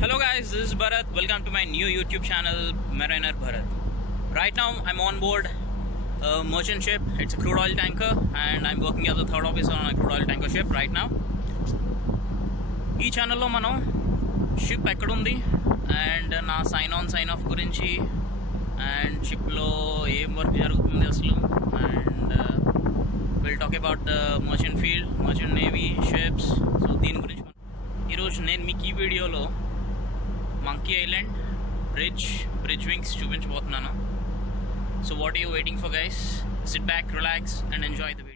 Hello guys, this is Bharat. Welcome to my new YouTube channel, Mariner Bharat. Right now I'm on board a merchant ship. It's a crude oil tanker and I'm working as a third officer on a crude oil tanker ship right now. ఈ ఛానల్లో మనం షిప్ ఎక్కడుంది and నా sign on sign off గురించి and షిప్లో ఏం work జరుగుతుంది అసలు and will talk about the merchant field, merchant navy, ships. So దీని గురించి ఈరోజు నేను మీకు ఈ వీడియోలో మంకీ ఐలాండ్ బ్రిడ్జ్ వింగ్స్ చూపించబోతున్నాను. So what are you waiting for guys? Sit back, relax and enjoy the video.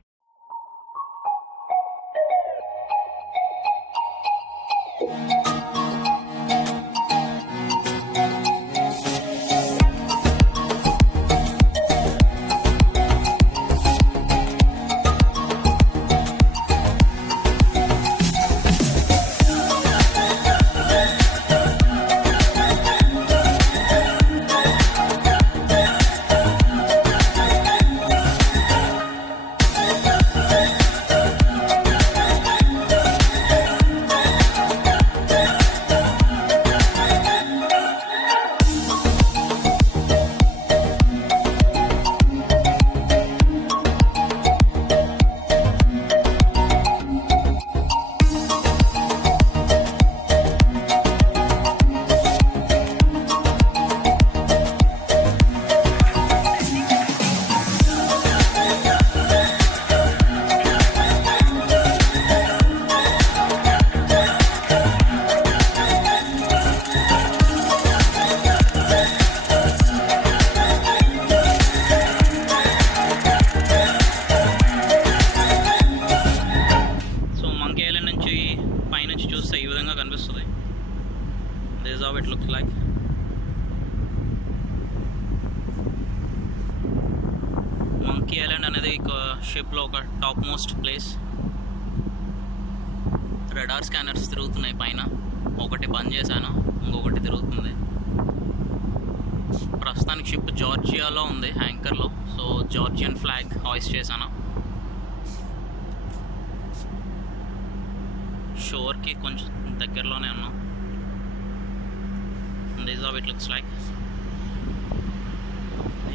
చూస్తే ఈ విధంగా కనిపిస్తుంది. This is how it looks like. Monkey island అనేది షిప్లో ఒక top most place. Radar scanners తిరుగుతున్నాయి పైన. ఒకటి బంద్ చేశాను, ఇంకొకటి తిరుగుతుంది. ప్రస్తుతానికి షిప్ జార్జియాలో ఉంది, యాంకర్లో. సో జార్జియన్ ఫ్లాగ్ హాయిస్ట్ చేశాను. షోర్కి కొంచెం దగ్గరలోనే ఉన్నాం. This how it looks like.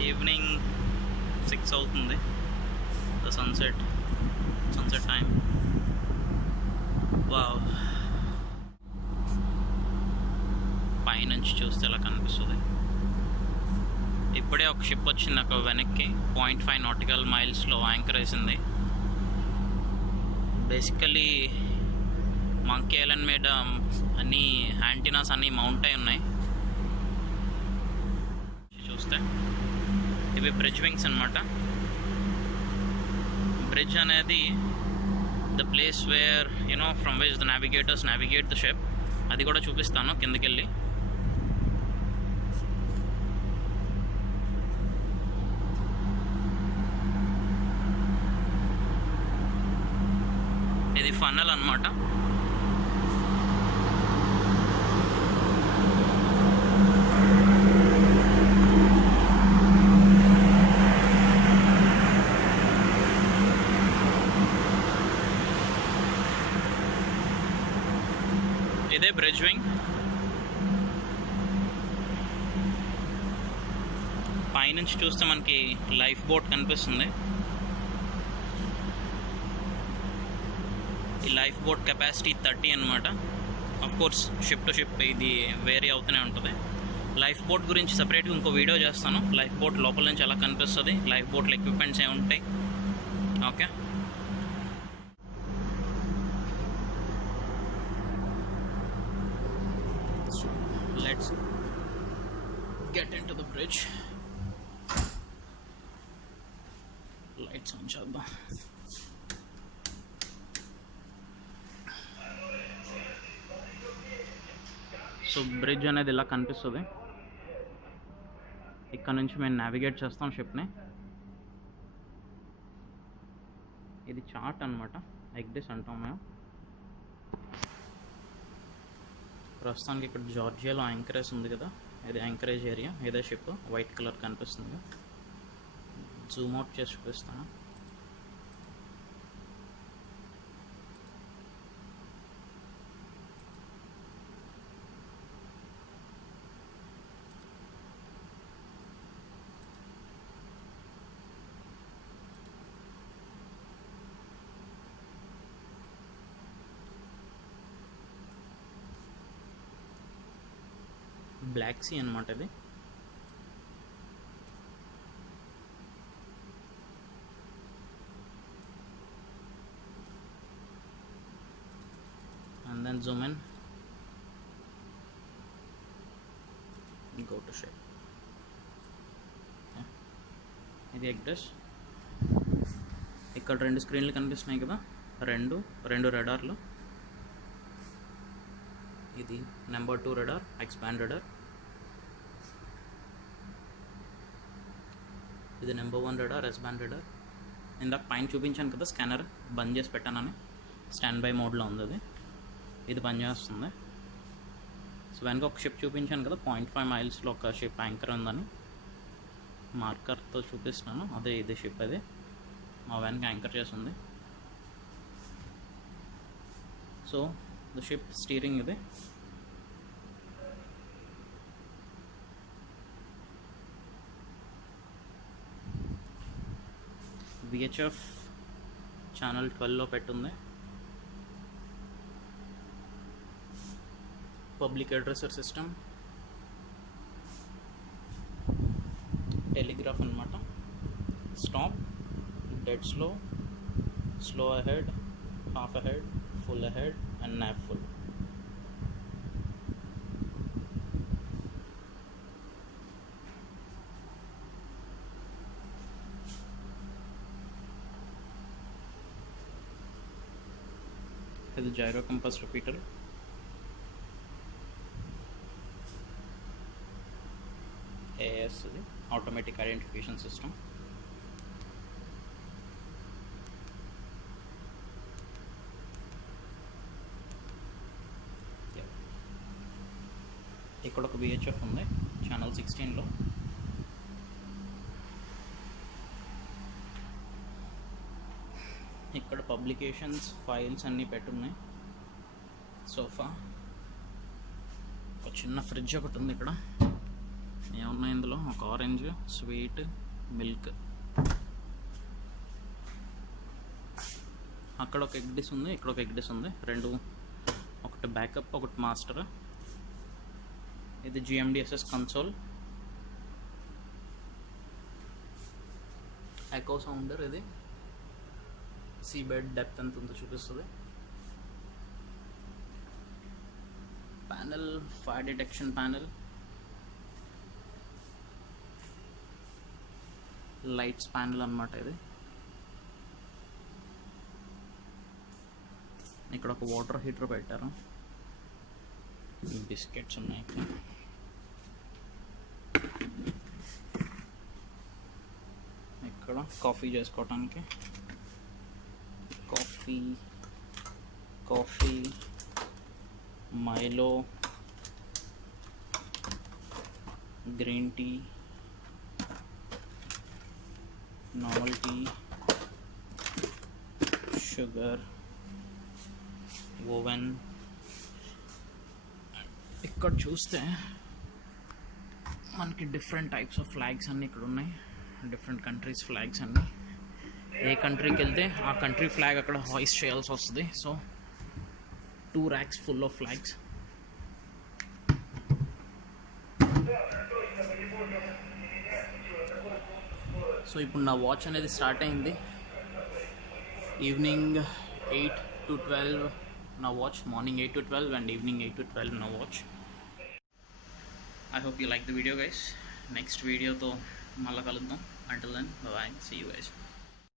Evening 6 అవుతుంది. The sunset time. వావ్, పైనుంచి చూస్తే ఇలా కనిపిస్తుంది. ఇప్పుడే ఒక షిప్ వచ్చింది నాకు వెనక్కి. 0.5 నాటికల్ మైల్స్లో యాంకర్ వేసింది. బేసికలీ మంకీ ఐలాండ్ మీద అన్ని యాంటీనాస్ అన్నీ మౌంట్ అయి ఉన్నాయి. చూస్తే ఇవి బ్రిడ్జ్ వింగ్స్ అనమాట. బ్రిడ్జ్ అనేది the place where from which the navigators navigate the ship. అది కూడా చూపిస్తాను కిందకెళ్ళి. ఇది ఫన్నల్ అనమాట. ఇదే బ్రిడ్జ్ వింగ్. పైనుంచి చూస్తే మనకి లైఫ్ బోట్ కనిపిస్తుంది. ఈ లైఫ్ బోట్ కెపాసిటీ 30 అనమాట. అఫ్కోర్స్ షిప్ టు షిప్ ఇది వేరీ అవుతూనే ఉంటుంది. లైఫ్ బోట్ గురించి సపరేట్గా ఇంకో వీడియో చేస్తాను. లైఫ్ బోట్ లోపల నుంచి ఎలా కనిపిస్తుంది, లైఫ్ బోట్లో ఎక్విప్మెంట్స్ ఏమి ఉంటాయి. Okay, let's get into the bridge. Lights on చేద్దాం. సో బ్రిడ్జ్ అనేది ఇలా కనిపిస్తుంది. ఇక్కడ నుంచి మేము నావిగేట్ చేస్తాం షిప్ని. ఇది చార్ట్ అనమాట, ఎగ్డిస్ అంటాం మేము. ప్రస్తుతానికి ఇక్కడ జార్జియాలో యాంకరేజ్ ఉంది కదా, ఇది యాంకరేజ్ ఏరియా. ఇదే షిప్ వైట్ కలర్ కనిపిస్తుంది. జూమ్ అవుట్ చేసి చూపిస్తాను. బ్లాక్ సీ అనమాట ఇది. And then zoom in, go to shape. ఇది ఎగ్ డిష్. ఇక్కడ 2 స్క్రీన్లు కనిపిస్తున్నాయి కదా, రెండు రడార్లు. ఇది నెంబర్ 2 రడార్, ఎక్స్పాండ్ రడార్. ఇది నెంబర్ 1 రడార్, ఎక్స్పాండ్ రడార్. ఇందాక పైన చూపించాను కదా స్కానర్ బంద్ చేసి పెట్టానని, స్టాండ్ బై మోడ్లో ఉంది అది. ఇది పనిచేస్తుంది. సో వెనక ఒక షిప్ చూపించాను కదా, 0.5 మైల్స్లో ఒక షిప్ యాంకర్ ఉందని మార్కర్తో చూపిస్తున్నాను. అదే ఇది షిప్, అది మా వెనక యాంకర్ చేస్తుంది. సో ద షిప్ స్టీరింగ్ ఇది. VHF ఛానల్ 12లో పెట్టుంది. పబ్లిక్ అడ్రసర్ సిస్టమ్, టెలిగ్రాఫ్ అనమాట. Stop, dead slow, slow ahead, half ahead, full ahead and nap full. ఇది జైరో కంపాస్ రిపీటర్. AIS ఇది ఆటోమేటిక్ ఐడెంటిఫికేషన్ సిస్టమ్. ఇక్కడ ఒక VHF ఉంది ఛానల్ 16లో. ఇక్కడ పబ్లికేషన్స్, ఫైల్స్ అన్నీ పెట్టున్నాయి. సోఫా, ఒక చిన్న ఫ్రిడ్జ్ ఒకటి ఉంది. ఇక్కడ ఏమున్నాయి ఇందులో, ఒక ఆరెంజ్, స్వీట్, మిల్క్. అక్కడ ఒక ఎగ్ డిష్ ఉంది, ఇక్కడ ఒక ఎగ్ డిష్ ఉంది. రెండు, ఒకటి బ్యాకప్, ఒకటి మాస్టర్. ఇది GMDSS కన్సోల్. ఎకో సౌండర్, ఇది సీ బెడ్ డెప్త్ ఎంత ఉందో చూపిస్తుంది. Panel, fire detection panel, lights panel అన్నమాట ఇది. ఇక్కడ ఒక వాటర్ హీటర్ పెట్టారు. బిస్కెట్స్ ఉన్నాయి. ఇక్కడ కాఫీ చేసుకోవటానికి coffee, Milo, green tea, normal tea, sugar, oven. ఇక్కడ చూస్తే మనకి డిఫరెంట్ టైప్స్ ఆఫ్ ఫ్లాగ్స్ అన్నీ ఇక్కడ ఉన్నాయి. డిఫరెంట్ కంట్రీస్ ఫ్లాగ్స్ అన్నీ. ఏ కంట్రీకి వెళ్తే ఆ కంట్రీ ఫ్లాగ్ అక్కడ హాయిస్ట్ చేయాల్సి వస్తుంది. సో 2 racks full of flags. So ఇప్పుడు నా వాచ్ అనేది స్టార్ట్ అయింది. ఈవినింగ్ 8 to 12 నా వాచ్, మార్నింగ్ 8 to 12 and evening 8 to 12 నా watch. I hope you like the video guys. Next వీడియోతో మళ్ళీ కలుద్దాం. Until then, bye bye. See you guys.